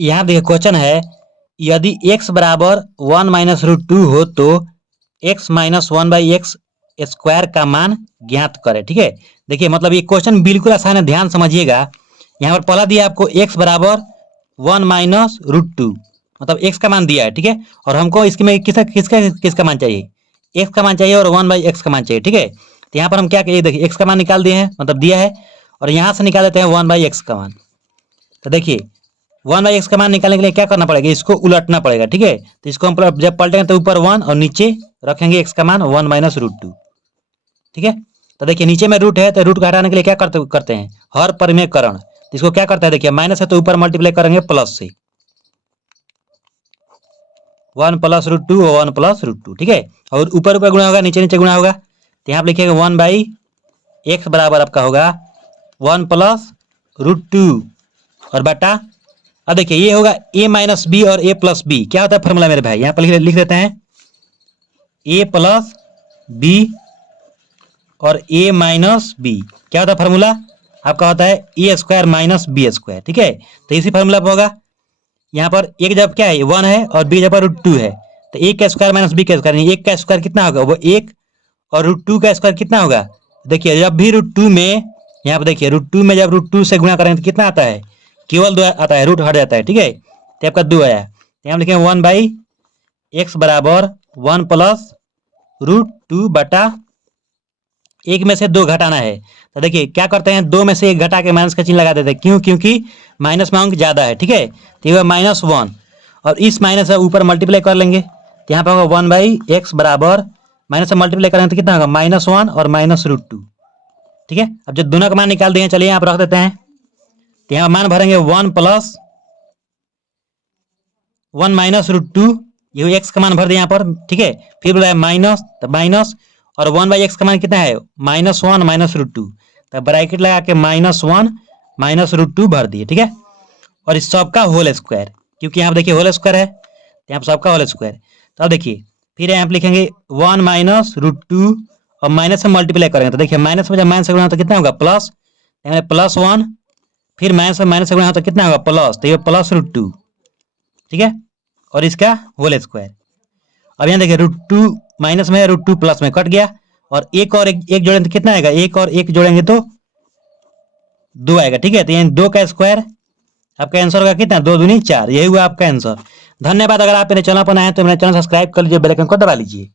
यहाँ देखिए क्वेश्चन है, यदि x बराबर 1 - √2 हो तो x - 1/x स्क्वायर का मान ज्ञात करें। ठीक है, देखिए मतलब ये क्वेश्चन बिल्कुल आसान है, ध्यान समझिएगा। यहाँ पर पहला दिया आपको x बराबर 1 - √2, मतलब x का मान दिया है। ठीक है, और हमको इसके में किसका किसका किसका मान चाहिए, x का मान चाहिए और 1/x का मान चाहिए। ठीक है, तो यहाँ पर हम क्या करिए, देखिए x का मान निकाल दिए हैं, मतलब दिया है, और यहाँ से निकाल देते हैं 1/x का मान। तो देखिए 1/x का मान निकालने के लिए क्या करना पड़ेगा, इसको उलटना पड़ेगा। ठीक है, तो इसको हम जब पलटेंगे तो ऊपर 1 और नीचे रखेंगे x का मान 1 - √2। ठीक है, तो देखिए नीचे में रूट है, तो रूट को हटाने के लिए क्या करते हैं, हर परिमेयकरण। तो इसको क्या करता है, देखिए माइनस है तो ऊपर मल्टीप्लाई करेंगे प्लस से, 1 + √2 और 1 + √2। ठीक है, और ऊपर ऊपर गुणा होगा, नीचे नीचे गुणा होगा, तो यहाँ पर लिखिएगा 1/x बराबर आपका होगा 1 + √2 और बटा, अब देखिए ये होगा a - b और a + b। क्या होता है फॉर्मूला मेरे भाई, यहाँ पर लिख देते हैं a + b और a - b। क्या होता है फॉर्मूला आपका, होता है a² - b²। ठीक है, तो इसी फॉर्मूला पर होगा। यहाँ पर एक जब क्या है 1 है और b जब √2 है, तो a² - b², एक का स्क्वायर कितना होगा, वो 1, और √2 का स्क्वायर कितना होगा। देखिए जब भी √2 में, यहाँ पर देखिए √2 में जब √2 से गुणा करेंगे तो कितना आता है, केवल 2 आता है, रूट हट जाता है। ठीक है, तो आपका 2 आया, तो यहाँ लिखेंगे 1/x बराबर 1 + √2 बटा, एक में से 2 घटाना है, तो देखिए क्या करते हैं, 2 में से 1 घटा के माइनस का चिन्ह लगा देते हैं। क्यों, क्योंकि माइनस में अंक ज्यादा है। ठीक है, तो ये -1 और इस माइनस से ऊपर मल्टीप्लाई कर लेंगे, तो यहाँ पर होगा 1/x बराबर, माइनस से मल्टीप्लाई करेंगे तो कितना होगा -1 और -√2। ठीक है, अब जो दोनों का मान निकाल दिए, चलिए यहाँ पर रख देते हैं, तो यहाँ मान भरेंगे 1 + 1 - √2, ये x का मान भर दिया यहाँ पर। ठीक है, फिर बोला माइनस, तो माइनस, और 1/x का मान कितना है -1 - √2, तो ब्रैकेट लगा के -1 - √2 भर दिए। ठीक है, और इस सबका होल स्क्वायर, क्योंकि यहाँ पर देखिए होल स्क्वायर है, तो यहाँ पर सबका होल स्क्वायर। तो अब देखिए फिर यहाँ पर लिखेंगे 1 - √2 और माइनस से मल्टीप्लाई करेंगे, तो देखिए माइनस में जब माइनस से गुणा तो कितना होगा प्लस, +1, फिर माइनस से गुणा तो कितना होगा प्लस, तो ये +√2। ठीक है, और इसका होल स्क्वायर। अब यहाँ देखिए √2 माइनस में, √2 प्लस में कट गया, और एक और एक जोड़ेंगे तो कितना आएगा, एक और एक जोड़ेंगे तो 2 आएगा। ठीक है, तो यहाँ 2 का स्क्वायर, आपका आंसर होगा कितना, 2 दूनी 4। यही हुआ आपका आंसर। धन्यवाद। अगर आप मेरे चैनल पर आए तो मेरे चैनल सब्सक्राइब कर लीजिए, बेल आइकन को दबा लीजिए।